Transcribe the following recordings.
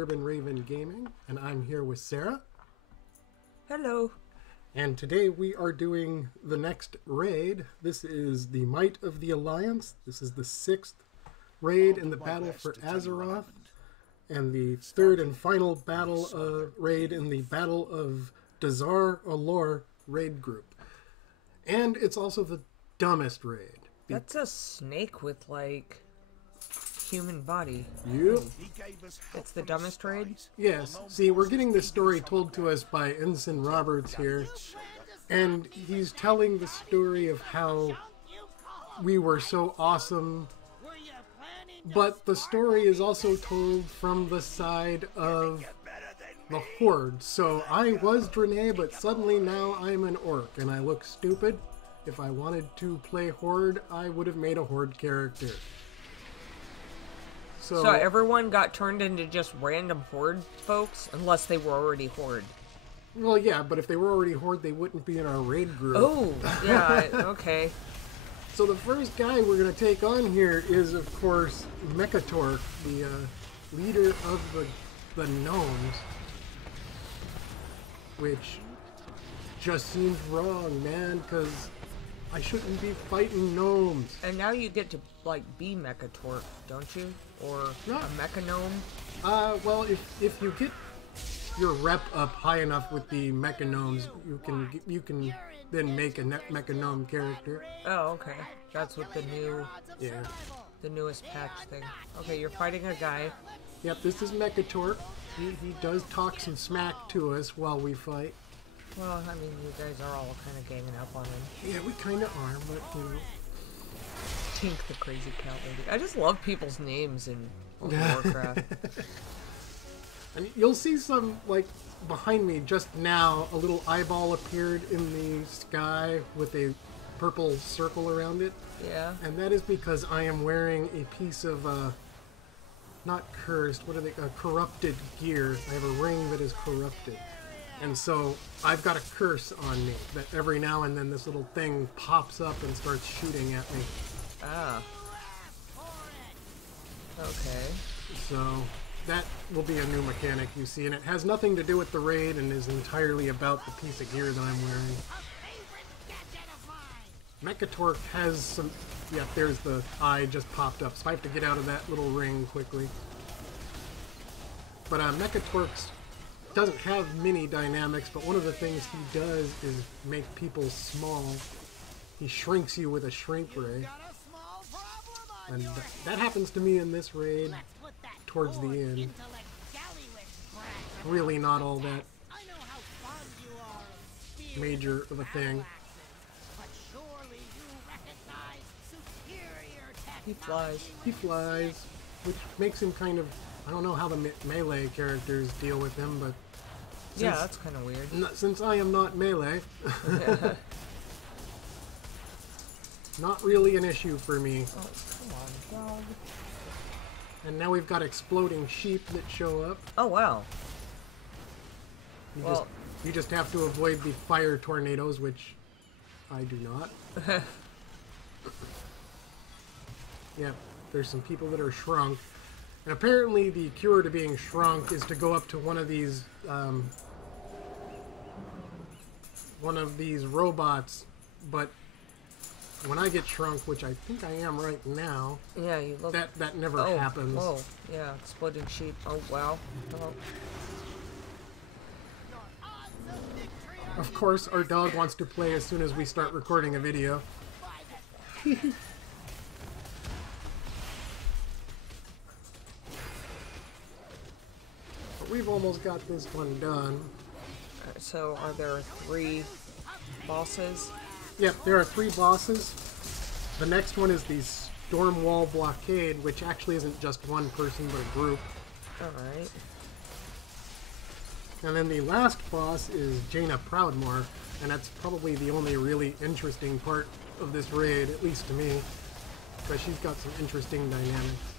Urban Raven Gaming, and I'm here with Sarah. Hello. And today we are doing the next raid. This is the Might of the Alliance. This is the 6th raid in the battle for Azeroth, and the 3rd and final battle raid in the Battle of Dazar Allure raid group. And it's also the dumbest raid. That's a snake with, like, human body. Yep. It's the dumbest raid? Yes. See, we're getting this story told to us by Ensign Roberts here. And he's telling the story of how we were so awesome. But the story is also told from the side of the Horde. So I was Draenei, but suddenly now I'm an orc, and I look stupid. If I wanted to play Horde, I would have made a Horde character. So everyone got turned into just random Horde folks, unless they were already Horde. Well, yeah, but if they were already Horde, they wouldn't be in our raid group. Oh, yeah, okay. So the first guy we're going to take on here is, of course, Mechatork, the leader of the gnomes, which just seems wrong, man, because I shouldn't be fighting gnomes. And now you get to, like, be Mechatork, don't you? Or a Mecha Gnome? Well, if you get your rep up high enough with the Mecha Gnomes, you can then make a Mecha Gnome character. Oh, okay. That's what the newest patch thing. Okay, you're fighting a guy. Yep, this is Mechatork. He does talk some smack to us while we fight. Well, I mean, you guys are all kind of ganging up on him. Yeah, we kind of are, but, you know. Tink the crazy cat lady. I just love people's names in Warcraft. And you'll see some, like, behind me just now, a little eyeball appeared in the sky with a purple circle around it. Yeah. And that is because I am wearing a piece of, not cursed, what are they, corrupted gear. I have a ring that is corrupted. And so I've got a curse on me that every now and then this little thing pops up and starts shooting at me. Ah. Okay. So that will be a new mechanic you see, and it has nothing to do with the raid and is entirely about the piece of gear that I'm wearing. Mechatork has some... Yeah, there's the eye just popped up, so I have to get out of that little ring quickly. But Mechatork doesn't have many dynamics, but one of the things he does is make people small. He shrinks you with a shrink ray. And that happens to me in this raid towards the end. Really not all that major of a thing. He flies. He flies, which makes him kind of... I don't know how the melee characters deal with him, but... Yeah, that's kind of weird. Since I am not melee... Not really an issue for me. Oh, come on, dog. And now we've got exploding sheep that show up. Oh, wow. You just have to avoid the fire tornadoes, which I do not. Yeah, there's some people that are shrunk. And apparently the cure to being shrunk is to go up to one of these robots, but when I get shrunk, which I think I am right now, yeah, you look... that never happens. Oh, yeah, exploding sheep. Oh, wow. Oh. Of course, our dog wants to play as soon as we start recording a video. But we've almost got this one done. So, are there 3 bosses? Yep, there are 3 bosses. The next one is the Storm Wall Blockade, which actually isn't just one person, but a group. Alright. And then the last boss is Jaina Proudmoore, and that's probably the only really interesting part of this raid, at least to me, because she's got some interesting dynamics.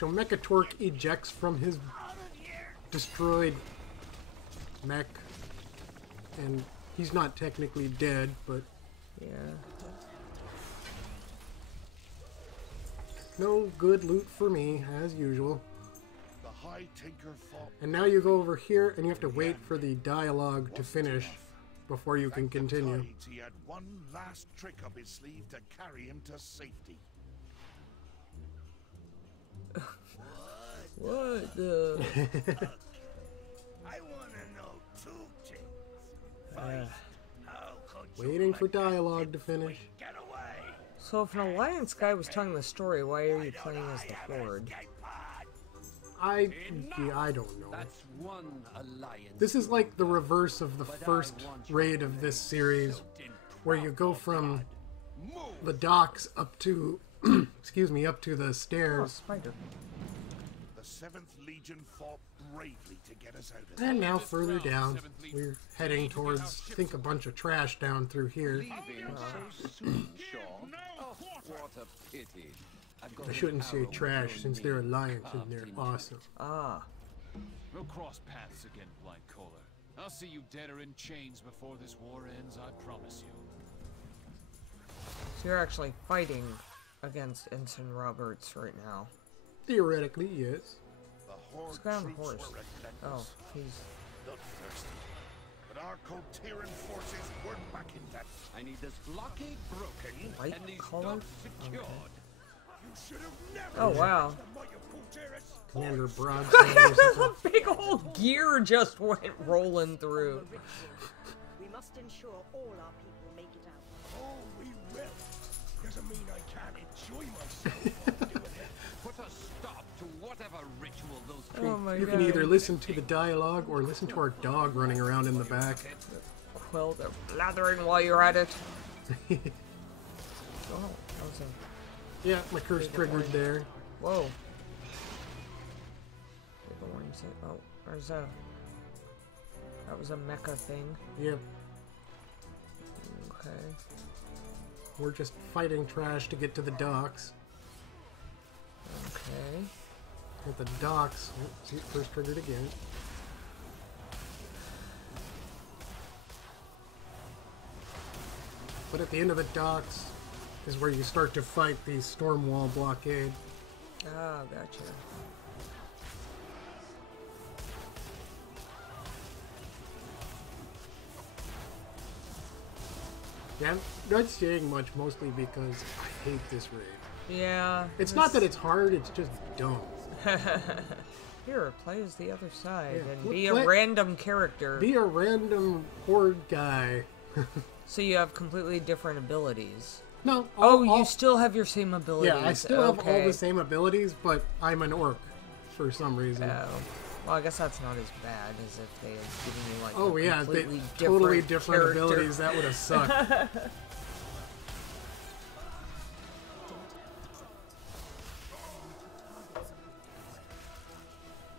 So Mechatork ejects from his destroyed mech, and he's not technically dead, but... Yeah. No good loot for me, as usual. The High Tinker fought. And now you go over here, and you have to wait for the dialogue to finish before you can continue. Besides, he had one last trick up his sleeve to carry him to safety. What the? I want to know two things. Waiting for dialogue to finish. Get away. So if an Alliance guy was telling the story, why are you playing as the Horde? I don't know. That's one alliance. This is like the reverse of the first raid of this series, where you go from the docks up to, excuse me, up to the Oh, stairs. spider. The 7th Legion fought bravely to get us out of And now further down, we're heading towards, I think, a bunch of trash down through here. Leaving so soon, Sean. Oh, what a pity. I've got I shouldn't say an arrow trash, thrown since me they're Alliance and carved they're into awesome. Ah. We'll cross paths again, Blind Caller. I'll see you dead or in chains before this war ends, I promise you. So you're actually fighting against Ensign Roberts right now. Theoretically, yes. The Horde This guy on the troops horse. were Oh, relentless, he's... bloodthirsty. But our Coteran forces were back in that. I need this blockade broken White and these collar? docks secured. You should have never. Oh, wow. the might of Coteras. Commander Broadside or something. A big old gear just went rolling through. We must ensure all our people make it out. Oh, we will. Doesn't mean I can't enjoy myself while doing it. Put a stop to whatever ritual those Oh my You god. can either listen to the dialogue or listen to our dog running around in the back. Quill, they're blathering while you're at it. Oh, that was a... Yeah, my curse triggered there. Whoa. Big orange thing. Oh, there's a... That was a mecha thing. Yep, Okay. we're just fighting trash to get to the docks. Okay. At the docks, oh, see, first triggered again. But at the end of the docks is where you start to fight the Stormwall blockade. Ah, gotcha. Yeah, I'm not saying much, mostly because I hate this raid. Yeah. It's not that it's hard, it's just dumb. Here, play as the other side Yeah, and well, be a play- random character. Be a random horde guy. So you have completely different abilities. No, Oh, you still have your same abilities. yeah, I still have all Okay. the same abilities, but I'm an orc for some reason. Oh. Well, I guess that's not as bad as if they had given you like Oh a yeah, they completely totally different character. abilities. That would have sucked.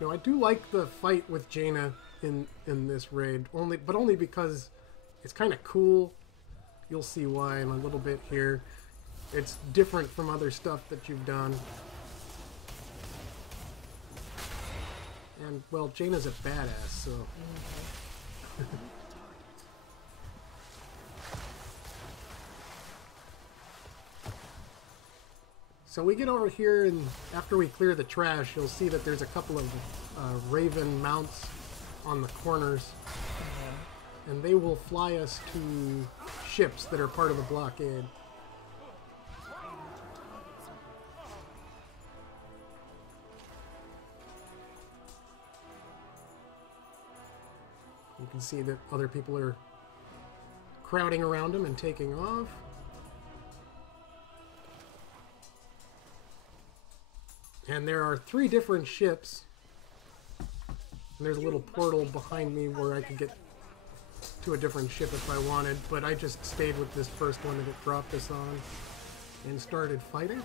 No, I do like the fight with Jaina in this raid, only because it's kind of cool. You'll see why in a little bit here. It's different from other stuff that you've done. And, well, Jaina's a badass, so... So we get over here, and after we clear the trash, you'll see that there's a couple of raven mounts on the corners. And they will fly us to ships that are part of the blockade. You can see that other people are crowding around them and taking off. And there are 3 different ships. And there's a little portal behind me where I could get to a different ship if I wanted, but I just stayed with this first one that it dropped us on and started fighting.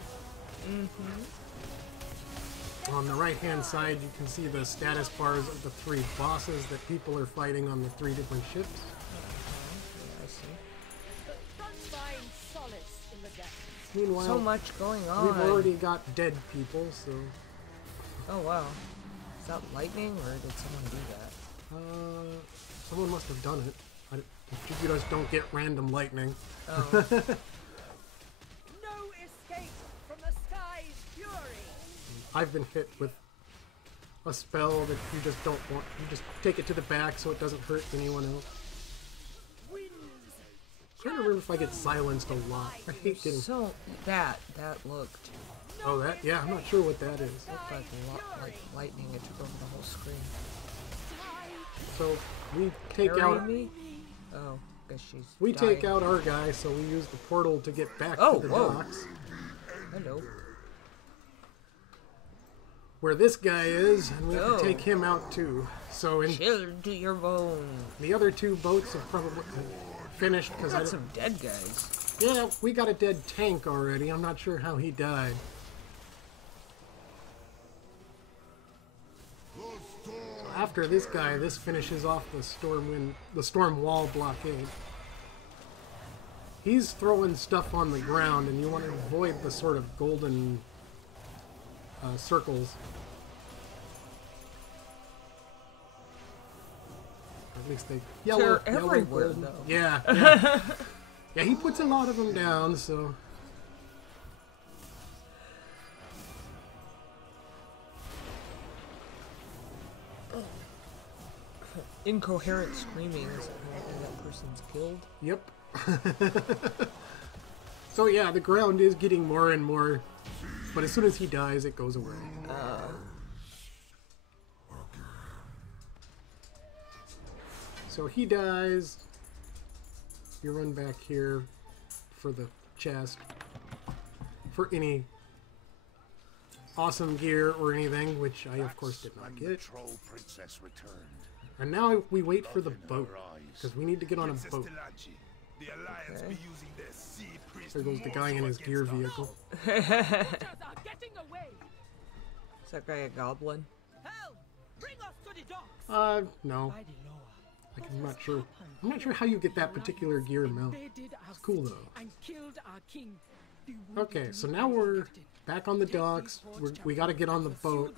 On the right hand side you can see the status bars of the 3 bosses that people are fighting on the 3 different ships. Yeah, I see. But find solace in the depths. Meanwhile, So much going on. we've already got dead people, so... Oh wow. Is that lightning or did someone do that? Someone must have done it. You guys don't get random lightning. Oh. No escape from the sky's fury. I've been hit with a spell that you just don't want. You just take it to the back so it doesn't hurt anyone else. I'm trying to remember if I get silenced a lot. I hate getting... So, that looked... Oh, that? Yeah, I'm not sure what that is. Looked like lightning. It took over the whole screen. So, we take Carry out... me? Oh, guess she's We dying. take out our guy, so we use the portal to get back Oh, to the whoa. docks. Hello. Where this guy is, and we have Oh. to take him out too. So in Chill to your bone. the other two boats have probably finished because I Got don't... some dead guys. Yeah, we got a dead tank already. I'm not sure how he died. So after this guy, this finishes off the storm wall blockade. He's throwing stuff on the ground, and you want to avoid the sort of golden circles. At least they yellow. They're yellow, everywhere, golden. though. Yeah, yeah. Yeah, he puts a lot of them down, so. Incoherent screaming is apparently that person's killed. Yep. So yeah, the ground is getting more and more, but as soon as he dies, it goes away. So he dies. You run back here for the chest. For any awesome gear or anything, which I of course did not When the get. troll princess returned. And now we wait for the Love in boat, her eyes. because we need to get on a Princess boat. Delancey, the Alliance Okay. be using their sea priest There goes the guy in more his so gear against us. vehicle. Is that guy a goblin? Help! Bring us to the docks! No. I'm not sure. I'm not sure how you get that particular gear mount. It's cool though. And killed our king. Okay, so now we're back on the docks. We got to get on the boat.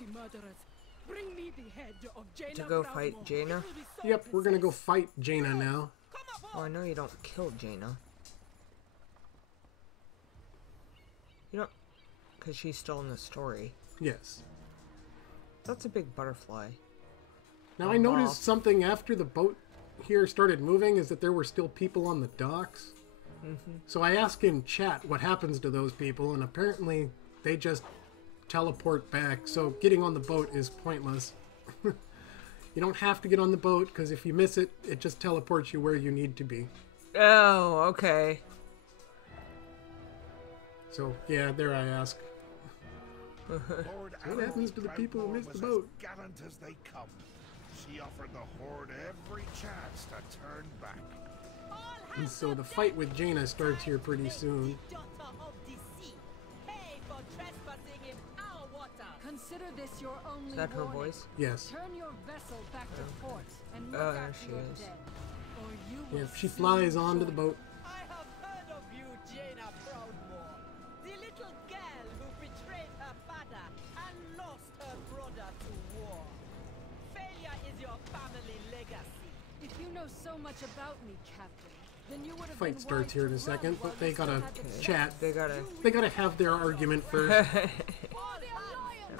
Bring me the head of Jaina To go Proudmoore. fight Jaina? Yep, we're gonna go fight Jaina now. Oh, I know you don't kill Jaina. You don't... Because she's still in the story. Yes. That's a big butterfly. Now I noticed something after the boat here started moving is that there were still people on the docks. So I asked in chat what happens to those people, and apparently they just teleport back. So getting on the boat is pointless. You don't have to get on the boat, because if you miss it, it just teleports you where you need to be. Oh, okay. So yeah, there I ask. Lord What happens to the people who Proudmoore missed the was boat? as gallant as they come. She offered the Horde every chance to turn back. And so the fight with Jaina starts here pretty soon. Daughter of the sea, pay for trespassing in our water. Consider this your only Is that her warning. voice? Yes. Turn your vessel back to port and look Oh, there after she your is. dead, or you Yeah, will she soon flies onto the join boat. I have heard of you, Jaina Proudmoore. The little girl who betrayed her father and lost her brother to war. Failure is your family legacy. If you know so much about me, Captain, then you would have Fight been starts wise here in to a second, run but while they you still gotta had the chat. They gotta... They gotta have their argument first, That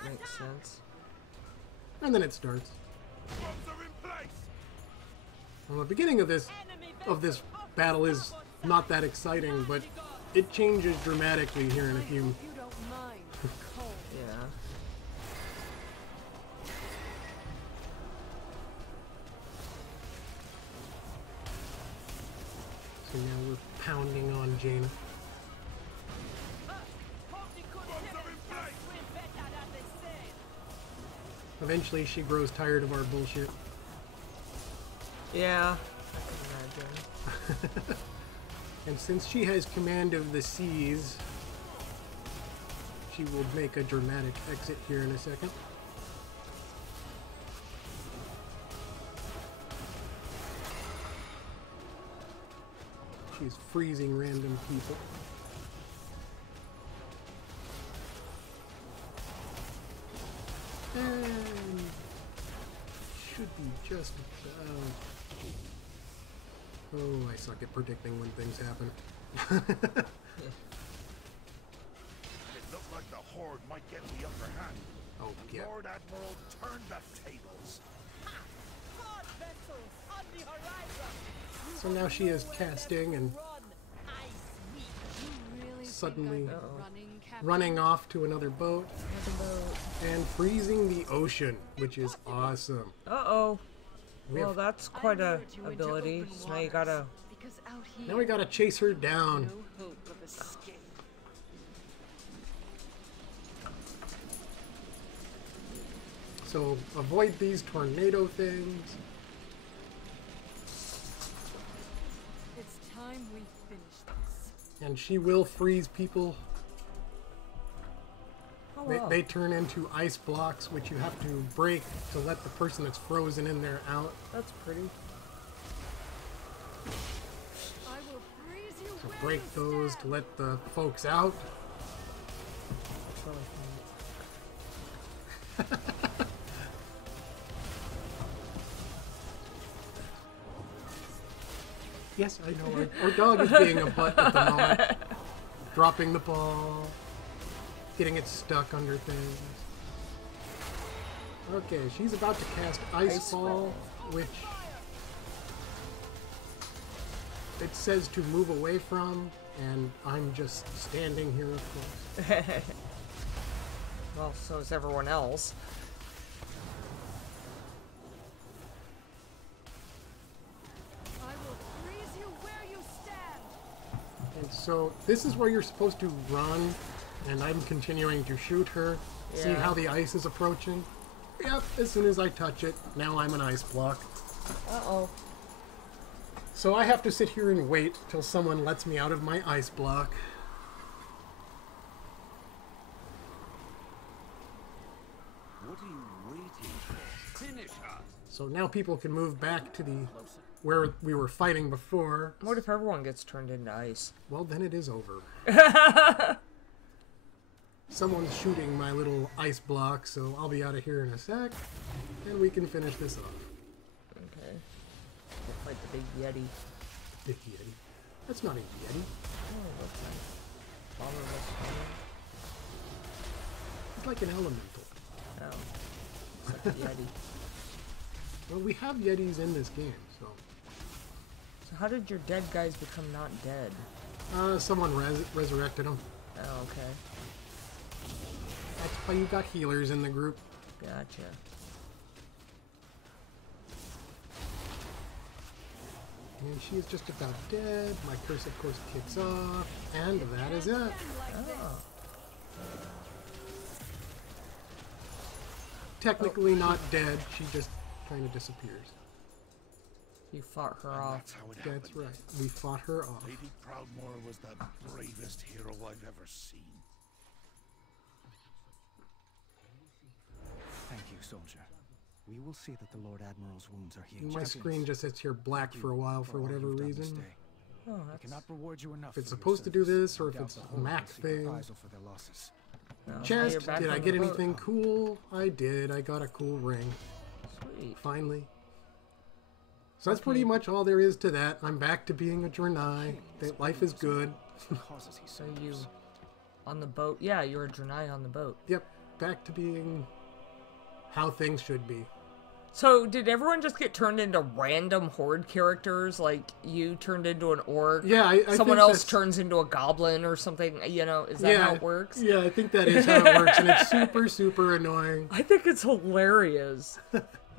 makes sense. and then it starts. Bombs are in place! Well, the beginning of this battle is not that exciting, but it changes dramatically here in a few. You don't mind cold. Yeah. So now we're pounding on Jaina. Eventually, she grows tired of our bullshit. Yeah. I can imagine. And since she has command of the seas, she will make a dramatic exit here in a second. She's freezing random people. And should be just about... Oh, I suck at predicting when things happen. It looked like the Horde might get the upper hand. Oh, yeah. Lord Admiral turned the tables. God vessels on the horizon. So now she is casting and Run, ice weak. You really Suddenly think I'm running, Captain? running off to another boat and freezing the ocean, which is awesome. Uh-oh. We Well, have, that's I quite a lured you into ability. open So now you waters, gotta... because out here, now we gotta chase her down. no hope of escape. So avoid these tornado things. It's time we finish this. And she will freeze people. Oh, wow. They turn into ice blocks, which you have to break to let the person that's frozen in there out. That's pretty. I will freeze you So where break you those stand. to let the folks out. That's really Yes, I know. Our dog is being a butt at the moment. Dropping the ball. Getting it stuck under things. Okay, she's about to cast Ice Ball, which it says to move away from, and I'm just standing here, of course. Well, so is everyone else. I will freeze you where you stand. And so this is where you're supposed to run, and I'm continuing to shoot her. See Yeah. how the ice is approaching? Yep, as soon as I touch it, now I'm an ice block. Uh-oh. So I have to sit here and wait till someone lets me out of my ice block. What are you waiting for? Finish her! So now people can move back to the where we were fighting before. What if everyone gets turned into ice? Well, then it is over. Someone's shooting my little ice block, so I'll be out of here in a sec, and we can finish this off. Okay. We'll fight the big Yeti. Big Yeti. That's not a Yeti. Oh, what's that? Bomber It's like an elemental. Oh. It's like a Yeti. Well, we have Yetis in this game, so... So how did your dead guys become not dead? Someone resurrected them. Oh, okay. That's why you got healers in the group. Gotcha. And she's just about dead. My curse, of course, kicks off. And that is it. Oh. Technically not dead. She just kind of disappears. You fought her off. That's how it happened. That's right. We fought her off. Lady Proudmoore was the bravest hero I've ever seen. Thank you, soldier. We will see that the Lord Admiral's wounds are healed. My screen just sits here black for a while for whatever reason. Oh, I that's... cannot reward you enough. If it's for your supposed to do service. this, or if Doubt it's the a whole Mac seek thing. reprisal for their losses. no, now Chest, you're back did I on get the boat. anything cool? I did. I got a cool ring. Sweet. Finally. So that's pretty much all there is to that. I'm back to being a Draenei. That life is good. Causes he So serves. you... On the boat? Yeah, you were a Draenei on the boat. Yep, back to being how things should be. So, did everyone just get turned into random horde characters? Like, you turned into an orc? Yeah, I Someone think else that's- turns into a goblin or something? You know, is that how it works? Yeah, I think that is how it works, and it's super, super annoying. I think it's hilarious.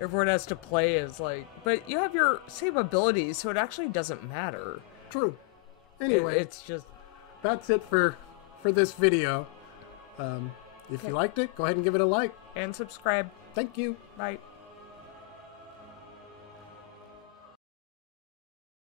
Everyone has to play as, like... But you have your same abilities, so it actually doesn't matter. True. Anyway, It's just... that's it for this video. If you liked it, go ahead and give it a like. And subscribe. Thank you. Bye.